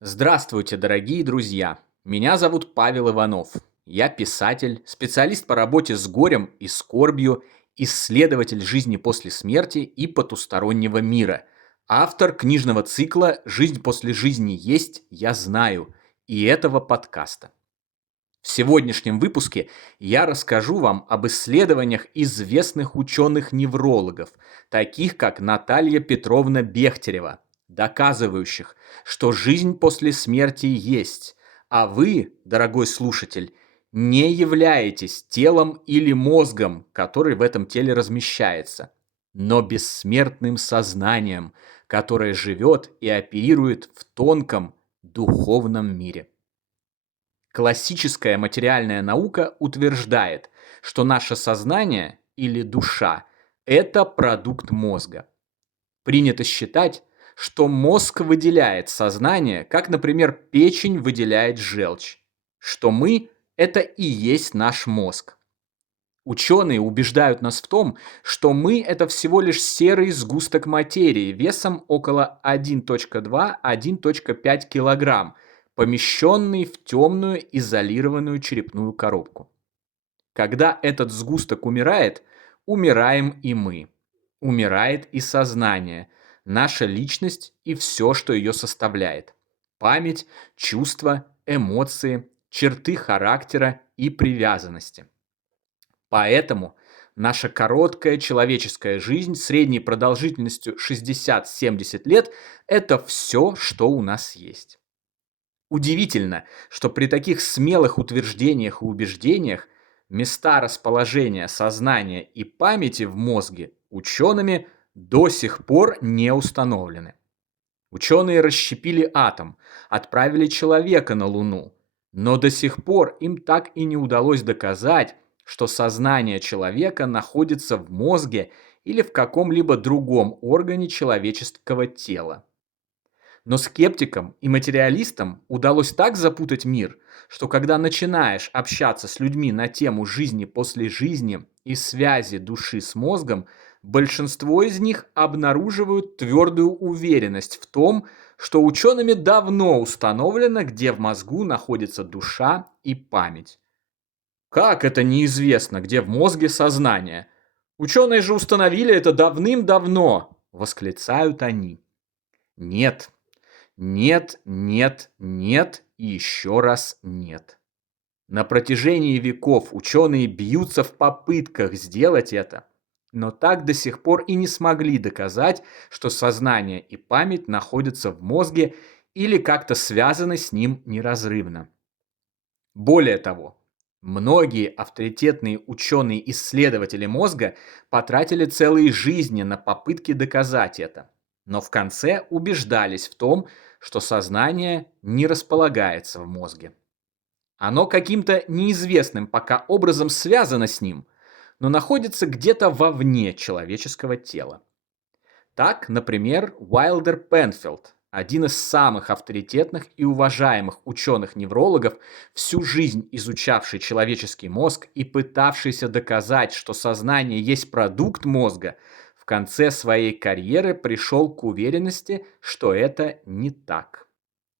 Здравствуйте, дорогие друзья! Меня зовут Павел Иванов. Я писатель, специалист по работе с горем и скорбью, исследователь жизни после смерти и потустороннего мира, автор книжного цикла «Жизнь после жизни есть, я знаю» и этого подкаста. В сегодняшнем выпуске я расскажу вам об исследованиях известных ученых-неврологов, таких как Наталья Петровна Бехтерева, доказывающих, что жизнь после смерти есть, а вы, дорогой слушатель, не являетесь телом или мозгом, который в этом теле размещается, но бессмертным сознанием, которое живет и оперирует в тонком духовном мире. Классическая материальная наука утверждает, что наше сознание или душа – это продукт мозга. Принято считать, что мозг выделяет сознание, как, например, печень выделяет желчь, что мы – это и есть наш мозг. Ученые убеждают нас в том, что мы – это всего лишь серый сгусток материи весом около 1,2–1,5 кг, помещенный в темную изолированную черепную коробку. Когда этот сгусток умирает, умираем и мы. Умирает и сознание, наша личность и все, что ее составляет. Память, чувства, эмоции, черты характера и привязанности. Поэтому наша короткая человеческая жизнь средней продолжительностью 60–70 лет – это все, что у нас есть. Удивительно, что при таких смелых утверждениях и убеждениях места расположения сознания и памяти в мозге учеными до сих пор не установлены. Ученые расщепили атом, отправили человека на Луну, но до сих пор им так и не удалось доказать, что сознание человека находится в мозге или в каком-либо другом органе человеческого тела. Но скептикам и материалистам удалось так запутать мир, что когда начинаешь общаться с людьми на тему жизни после жизни и связи души с мозгом, большинство из них обнаруживают твердую уверенность в том, что учеными давно установлено, где в мозгу находится душа и память. Как это неизвестно, где в мозге сознание? Ученые же установили это давным-давно, восклицают они. Нет. Нет, нет, нет и еще раз нет. На протяжении веков ученые бьются в попытках сделать это, но так до сих пор и не смогли доказать, что сознание и память находятся в мозге или как-то связаны с ним неразрывно. Более того, многие авторитетные ученые-исследователи мозга потратили целые жизни на попытки доказать это, но в конце убеждались в том, что сознание не располагается в мозге. Оно каким-то неизвестным пока образом связано с ним, но находится где-то вовне человеческого тела. Так, например, Уайлдер Пенфилд, один из самых авторитетных и уважаемых ученых-неврологов, всю жизнь изучавший человеческий мозг и пытавшийся доказать, что сознание есть продукт мозга, в конце своей карьеры пришел к уверенности, что это не так.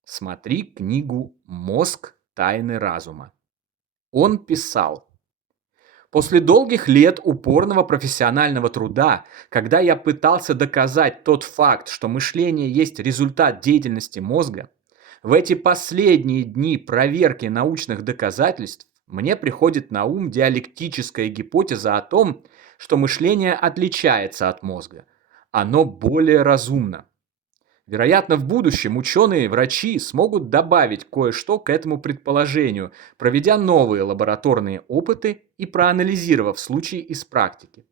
Смотри книгу «Мозг. Тайны разума». Он писал: «После долгих лет упорного профессионального труда, когда я пытался доказать тот факт, что мышление есть результат деятельности мозга, в эти последние дни проверки научных доказательств мне приходит на ум диалектическая гипотеза о том, что мышление отличается от мозга. Оно более разумно. Вероятно, в будущем ученые и врачи смогут добавить кое-что к этому предположению, проведя новые лабораторные опыты и проанализировав случаи из практики.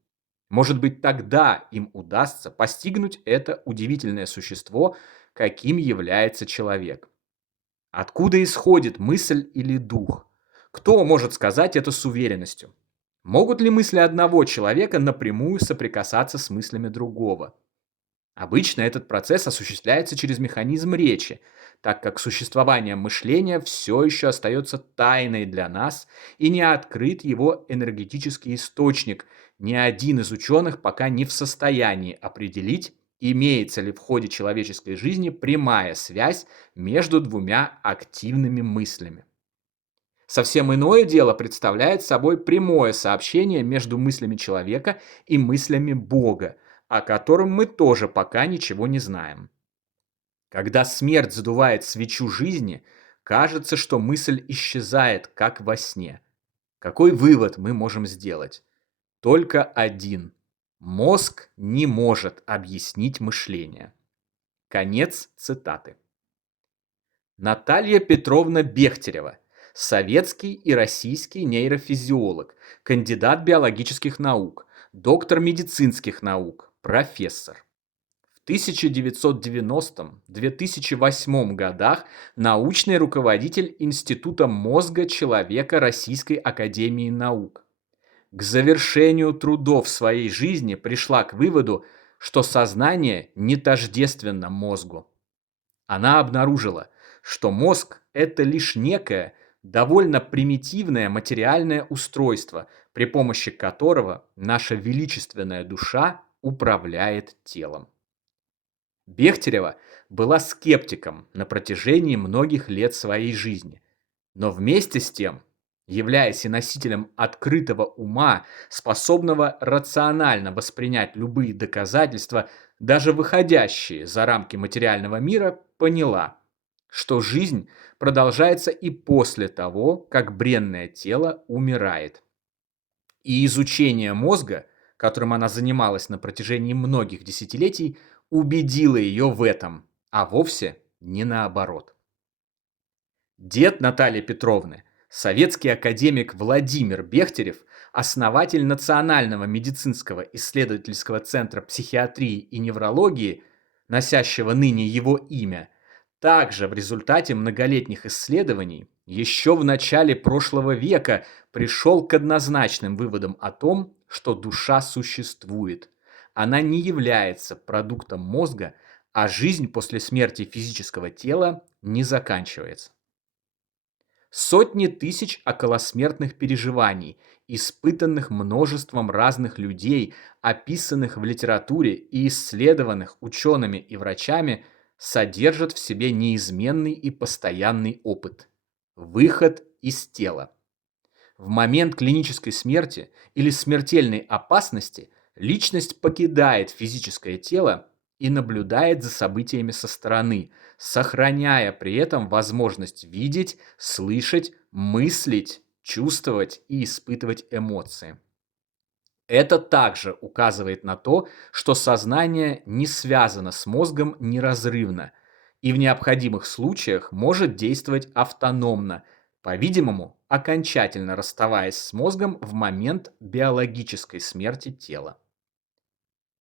Может быть, тогда им удастся постигнуть это удивительное существо, каким является человек. Откуда исходит мысль или дух? Кто может сказать это с уверенностью? Могут ли мысли одного человека напрямую соприкасаться с мыслями другого? Обычно этот процесс осуществляется через механизм речи, так как существование мышления все еще остается тайной для нас и не открыт его энергетический источник. Ни один из ученых пока не в состоянии определить, Имеется ли в ходе человеческой жизни прямая связь между двумя активными мыслями? Совсем иное дело представляет собой прямое сообщение между мыслями человека и мыслями Бога, о котором мы тоже пока ничего не знаем. Когда смерть задувает свечу жизни, кажется, что мысль исчезает, как во сне. Какой вывод мы можем сделать? Только один. Мозг не может объяснить мышление. Конец цитаты. Наталья Петровна Бехтерева, советский и российский нейрофизиолог, кандидат биологических наук, доктор медицинских наук, профессор. В 1990-2008 годах научный руководитель Института мозга человека Российской академии наук. К завершению трудов своей жизни пришла к выводу, что сознание не тождественно мозгу. Она обнаружила, что мозг – это лишь некое, довольно примитивное материальное устройство, при помощи которого наша величественная душа управляет телом. Бехтерева была скептиком на протяжении многих лет своей жизни, но вместе с тем, являясь и носителем открытого ума, способного рационально воспринять любые доказательства, даже выходящие за рамки материального мира, поняла, что жизнь продолжается и после того, как бренное тело умирает. И изучение мозга, которым она занималась на протяжении многих десятилетий, убедило ее в этом, а вовсе не наоборот. Дед Натальи Петровны, советский академик Владимир Бехтерев, основатель Национального медицинского исследовательского центра психиатрии и неврологии, носящего ныне его имя, также в результате многолетних исследований еще в начале прошлого века пришел к однозначным выводам о том, что душа существует. Она не является продуктом мозга, а жизнь после смерти физического тела не заканчивается. Сотни тысяч околосмертных переживаний, испытанных множеством разных людей, описанных в литературе и исследованных учеными и врачами, содержат в себе неизменный и постоянный опыт – выход из тела. В момент клинической смерти или смертельной опасности личность покидает физическое тело и наблюдает за событиями со стороны, сохраняя при этом возможность видеть, слышать, мыслить, чувствовать и испытывать эмоции. Это также указывает на то, что сознание не связано с мозгом неразрывно и в необходимых случаях может действовать автономно, по-видимому, окончательно расставаясь с мозгом в момент биологической смерти тела.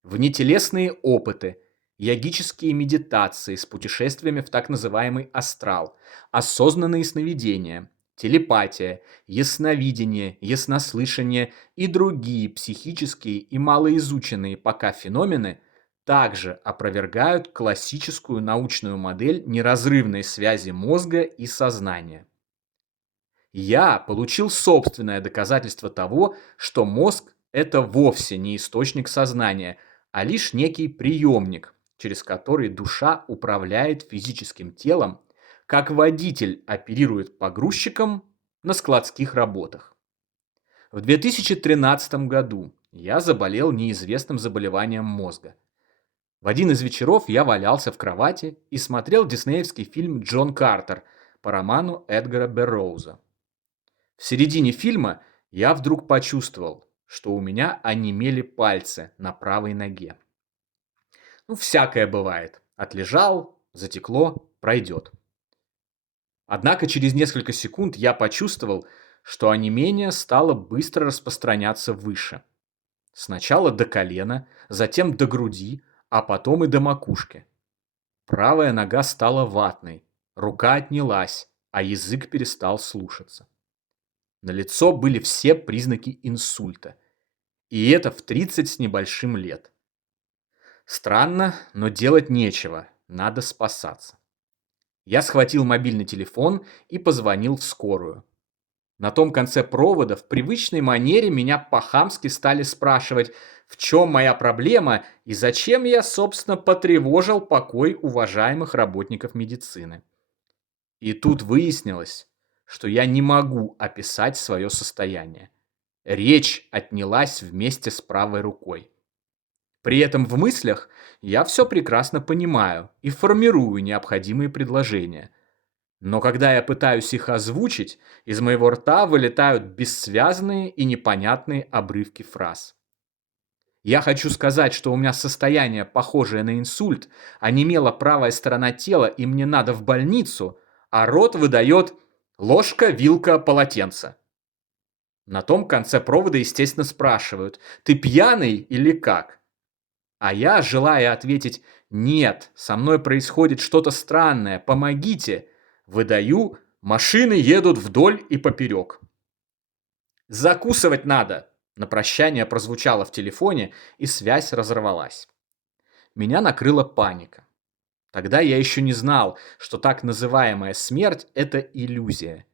Внетелесные опыты, йогические медитации с путешествиями в так называемый астрал, осознанные сновидения, телепатия, ясновидение, яснослышание и другие психические и малоизученные пока феномены также опровергают классическую научную модель неразрывной связи мозга и сознания. Я получил собственное доказательство того, что мозг – это вовсе не источник сознания, а лишь некий приемник, через который душа управляет физическим телом, как водитель оперирует погрузчиком на складских работах. В 2013 году я заболел неизвестным заболеванием мозга. В один из вечеров я валялся в кровати и смотрел диснеевский фильм «Джон Картер» по роману Эдгара Берроуза. В середине фильма я вдруг почувствовал, что у меня онемели пальцы на правой ноге. Всякое бывает. Отлежал, затекло, пройдет. Однако через несколько секунд я почувствовал, что онемение стало быстро распространяться выше. Сначала до колена, затем до груди, а потом и до макушки. Правая нога стала ватной, рука отнялась, а язык перестал слушаться. На лицо были все признаки инсульта. И это в 30 с небольшим лет. Странно, но делать нечего, надо спасаться. Я схватил мобильный телефон и позвонил в скорую. На том конце провода в привычной манере меня по-хамски стали спрашивать, в чем моя проблема и зачем я, собственно, потревожил покой уважаемых работников медицины. И тут выяснилось, что я не могу описать свое состояние. Речь отнялась вместе с правой рукой. При этом в мыслях я все прекрасно понимаю и формирую необходимые предложения. Но когда я пытаюсь их озвучить, из моего рта вылетают бессвязные и непонятные обрывки фраз. Я хочу сказать, что у меня состояние, похожее на инсульт, онемела правая сторона тела и мне надо в больницу, а рот выдает ложка, вилка, полотенце. На том конце провода, естественно, спрашивают, ты пьяный или как? А я, желая ответить «нет, со мной происходит что-то странное, помогите», выдаю «машины едут вдоль и поперек». «Закусывать надо!» На прощание прозвучало в телефоне, и связь разорвалась. Меня накрыла паника. Тогда я еще не знал, что так называемая смерть – это иллюзия,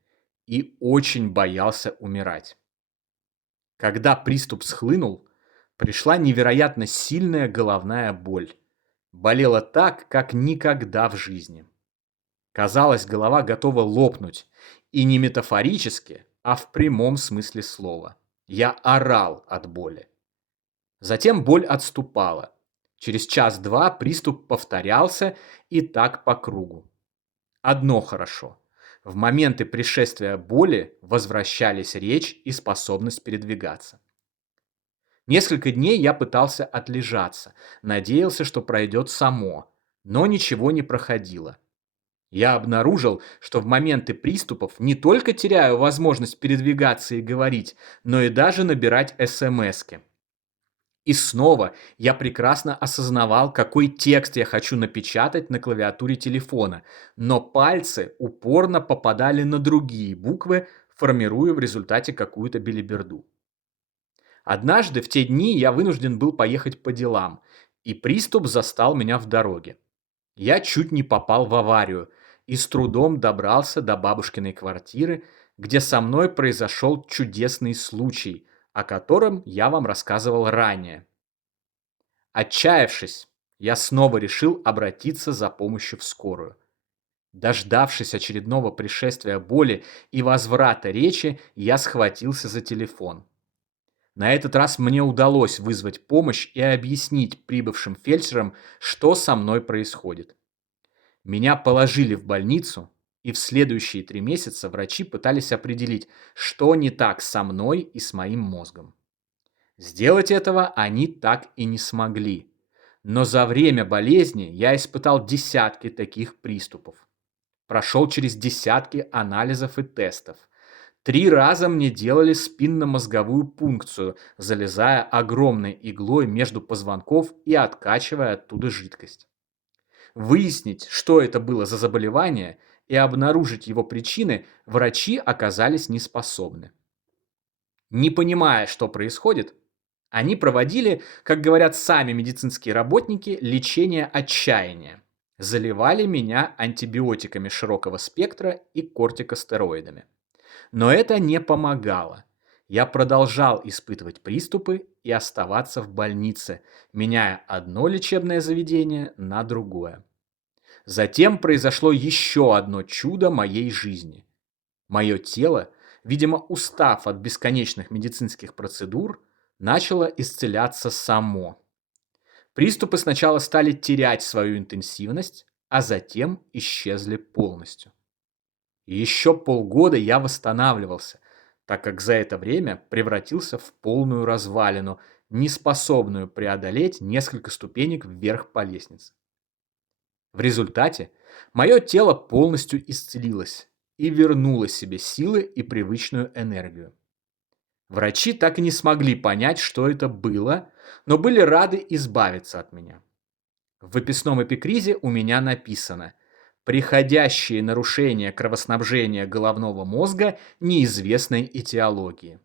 и очень боялся умирать. Когда приступ схлынул, пришла невероятно сильная головная боль. Болела так, как никогда в жизни. Казалось, голова готова лопнуть. И не метафорически, а в прямом смысле слова. Я орал от боли. Затем боль отступала. Через час-два приступ повторялся и так по кругу. Одно хорошо. В моменты пришествия боли возвращались речь и способность передвигаться. Несколько дней я пытался отлежаться, надеялся, что пройдет само, но ничего не проходило. Я обнаружил, что в моменты приступов не только теряю возможность передвигаться и говорить, но и даже набирать смски. И снова я прекрасно осознавал, какой текст я хочу напечатать на клавиатуре телефона, но пальцы упорно попадали на другие буквы, формируя в результате какую-то белиберду. Однажды в те дни я вынужден был поехать по делам, и приступ застал меня в дороге. Я чуть не попал в аварию и с трудом добрался до бабушкиной квартиры, где со мной произошел чудесный случай, о котором я вам рассказывал ранее. Отчаявшись, я снова решил обратиться за помощью в скорую. Дождавшись очередного пришествия боли и возврата речи, я схватился за телефон. На этот раз мне удалось вызвать помощь и объяснить прибывшим фельдшерам, что со мной происходит. Меня положили в больницу, и в следующие 3 месяца врачи пытались определить, что не так со мной и с моим мозгом. Сделать этого они так и не смогли. Но за время болезни я испытал десятки таких приступов. Прошел через десятки анализов и тестов. 3 раза мне делали спинномозговую пункцию, залезая огромной иглой между позвонков и откачивая оттуда жидкость. Выяснить, что это было за заболевание, и обнаружить его причины врачи оказались неспособны. Не понимая, что происходит, они проводили, как говорят сами медицинские работники, лечение отчаяния. Заливали меня антибиотиками широкого спектра и кортикостероидами. Но это не помогало. Я продолжал испытывать приступы и оставаться в больнице, меняя одно лечебное заведение на другое. Затем произошло еще одно чудо моей жизни. Мое тело, видимо, устав от бесконечных медицинских процедур, начало исцеляться само. Приступы сначала стали терять свою интенсивность, а затем исчезли полностью. И еще полгода я восстанавливался, так как за это время превратился в полную развалину, неспособную преодолеть несколько ступенек вверх по лестнице. В результате мое тело полностью исцелилось и вернуло себе силы и привычную энергию. Врачи так и не смогли понять, что это было, но были рады избавиться от меня. В выписном эпикризе у меня написано «Приходящие нарушения кровоснабжения головного мозга неизвестной этиологии».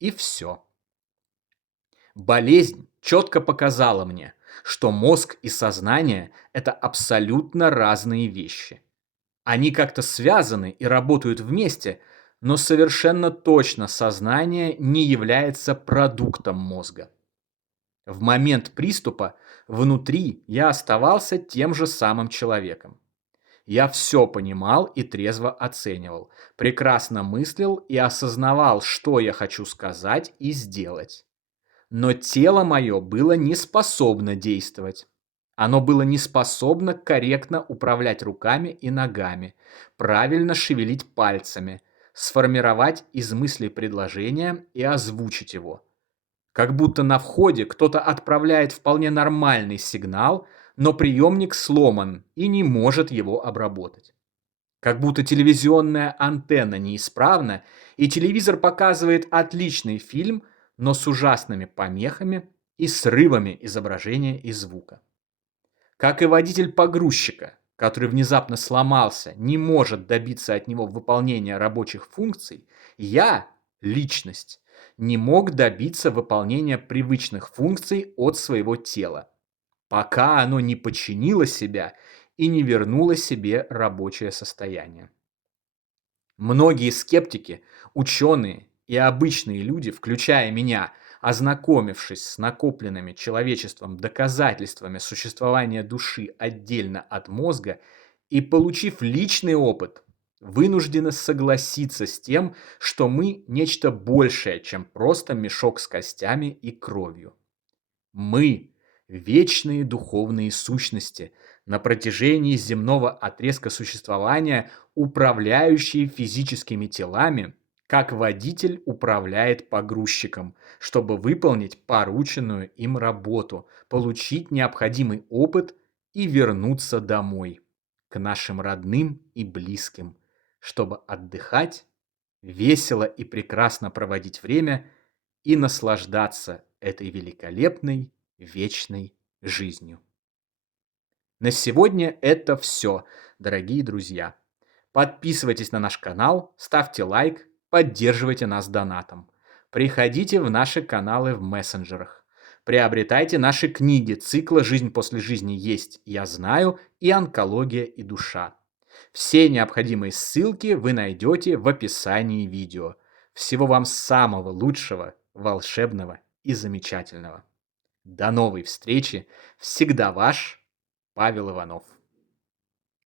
И все. Болезнь четко показала мне, что мозг и сознание – это абсолютно разные вещи. Они как-то связаны и работают вместе, Но совершенно точно сознание не является продуктом мозга. В момент приступа внутри я оставался тем же самым человеком. Я все понимал и трезво оценивал, прекрасно мыслил и осознавал, что я хочу сказать и сделать. Но тело мое было не способно действовать. Оно было не способно корректно управлять руками и ногами, правильно шевелить пальцами, сформировать из мыслей предложение и озвучить его. Как будто на входе кто-то отправляет вполне нормальный сигнал, но приемник сломан и не может его обработать. Как будто телевизионная антенна неисправна, и телевизор показывает отличный фильм, но с ужасными помехами и срывами изображения и звука. Как и водитель погрузчика, который внезапно сломался, не может добиться от него выполнения рабочих функций, я, личность, не мог добиться выполнения привычных функций от своего тела, пока оно не подчинило себя и не вернуло себе рабочее состояние. Многие скептики, ученые и обычные люди, включая меня, ознакомившись с накопленными человечеством доказательствами существования души отдельно от мозга и получив личный опыт, вынуждены согласиться с тем, что мы нечто большее, чем просто мешок с костями и кровью. Мы– вечные духовные сущности, на протяжении земного отрезка существования, управляющие физическими телами, как водитель управляет погрузчиком, чтобы выполнить порученную им работу, получить необходимый опыт и вернуться домой, к нашим родным и близким, чтобы отдыхать, весело и прекрасно проводить время и наслаждаться этой великолепной вечной жизнью. На сегодня это все, дорогие друзья. Подписывайтесь на наш канал, ставьте лайк, поддерживайте нас донатом. Приходите в наши каналы в мессенджерах. Приобретайте наши книги цикла «Жизнь после жизни есть, я знаю» и «Онкология и душа». Все необходимые ссылки вы найдете в описании видео. Всего вам самого лучшего, волшебного и замечательного. До новой встречи. Всегда ваш Павел Иванов.